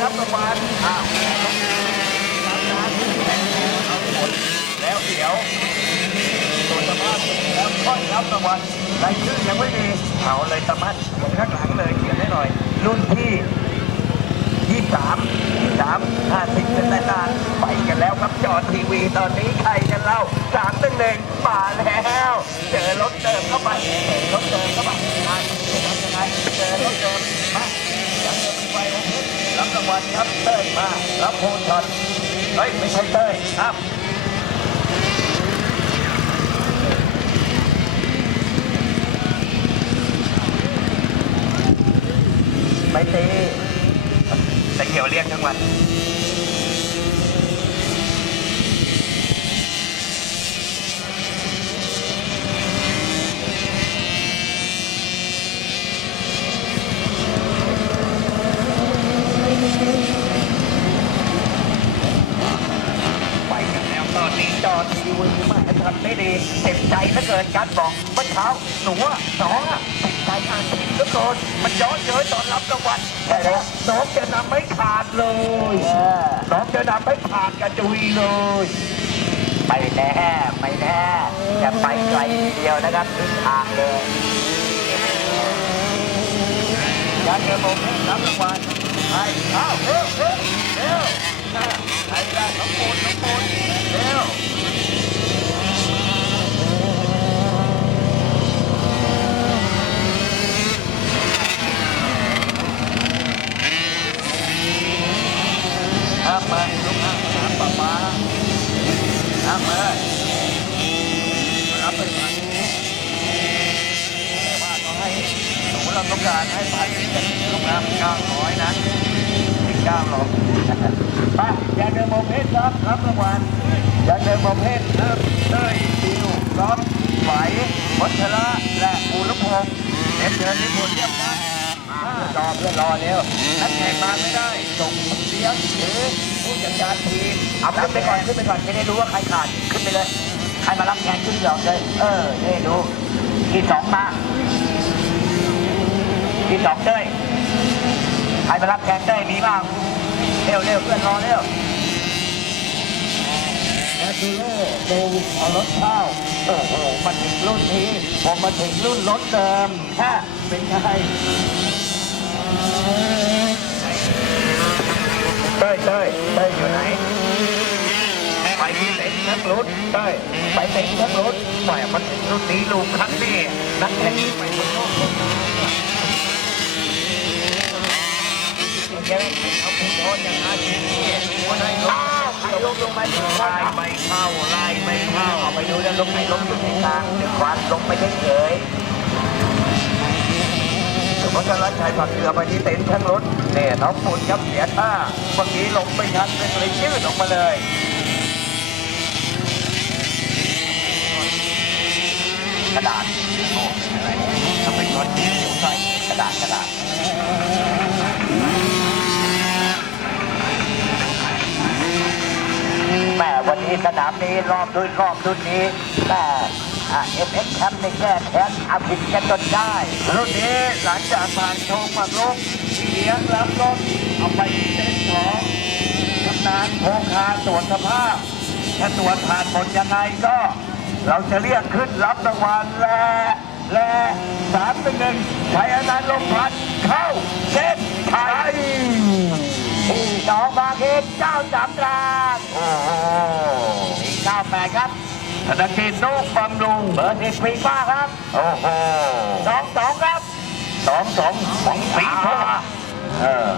ครับตะวันอ้าวแล้วเดี๋ยวตรวจสภาพแล้วค่อยรับตะวัลรายชื่อยังไม่มีเผาเลยตะมันข้างหลังเลยเขียนให้หน่อย รุ่นที่ยี่สามยี่สามห้าสิบเป็นนานไปกันแล้วครับจอทีวีตอนนี้ใครกันเล่าสามตึงหนึ่งป่าแล้ว เจอรถเติมเข้าไปรถเติมเข้าไปยังไงเจอรถเติม วันครับเต้ยมารับโพช็อตเฮ้ยไม่ใช่เต้ยครับไม่ตีแต่เกี่ยวเรียกทั้งวัน ไปกันแล้วตอนนี้จอทีวี มาทำได้ดีเจ็บใจเหลือเกินการบอกเมื่อเช้าหนูว่าน้องอะเจ็บใจอ่านทีเหลือเกินมันย้อนเย้ยตอนรับรางวัลแต่ว่าน้องจะนำไม่ขาดเลย น้องจะนำไม่ขาดกระจุยเลยไม่แน่ไม่แน่จะไปไกลทีเดียวนะครับทิศทางเลยการเงินโมรับรางวัลไปอ้าเร็วเร็วเร็วอะใครได้น้องปูนน้องปูนเร็ว ห้ามมาลูกห้ามหาป้าป้า ห้ามมารับไปก่อนแต่ว่าต้องให้หนูเราต้องการให้พันเป็นลูกน้ำเก้าร้อยนะถึงเก้าหรอกไปย่าเดินโมเพศครับรับรางวัลย่าเดินโมเพศครับเต้ยดิวก๊อฟไหววัชระและอูรพงศ์เอ็มเดินที่ผลเรียบร้อย เพื่อนรอเร็วนักแข่งมาไม่ได้ส่งเลี้ยงหรือผู้จัดการทีมเอาขึ้นไปก่อนขึ้นไปก่อนจะได้รู้ว่าใครขาดขึ้นไปเลย ใครมารับแทนขึ้นยองเลยเออได้ดูที่สองมาที่สองเต้ยใครมารับแทนเต้ยมีบ้างเร็วเร็วเพื่อนรอเร็วแอดูโร่ดูเอารถเข้าโอ้โหมาถึงรุ่นนี้ผมมาถึงรุ่นรถเดิมฮะเป็นไง เต้ยเต้ยเต้ยอยู่ไหน ไปที่เต็นท์ทั้งรถเต้ยไปเต็นท์ทั้งรถแหมมันถึงรุ่นนี้ลูกครั้งนี้นักแข่งไปบนโลกคนนั้นมันจะได้เอาผู้โทษอย่างอาชีพนี่วันไหนก็ใครลงลงมาถึงไล่ไม่เข้าไล่ไม่เข้าเอาไปดูแล้วลงไหนลงอยู่ในกลางเดี๋ยวควันลงไปเฉย สมมติว่ารัชชัยผักเกลือไปที่เต็นท์ทั้งรถเนี่ยน้องปุ่นครับเสียท่าเมื่อกี้ลงไม่ทันเป็นเลยยืดออกมาเลยกระดาษโอ้อะไรทำไมตอนนี้เดี๋ยวใส่กระดาษกระดาษแม่วันนี้สนามนี้รอบดุนรอบดุนนี้แม่ เอฟเอ็กแคมป์ในแก้แค้นเอาผิดกันจนได้รุ่นนี้หลังจากผ่านโชงหมากลุกเลี้ยงรับรถเอาไปที่เต็นท์ของกำนันโคงคาตรวจสภาพ ถ้าตรวจผ่านผลยังไงก็ เราจะเรียกขึ้นรับรางวัลและ และสามหนึ่งหนึ่งชัยอนันต์ลงพันธ์เข้าเส้นชัยที่สองบางเอกเจ้าสามตรางโอ้โหสี่เก้าแปดครับ ธนกิจนุกบำรุงเบอร์สิบปีฟ้าครับ โอ้โหสองสองครับสองสองสองสีทองเออ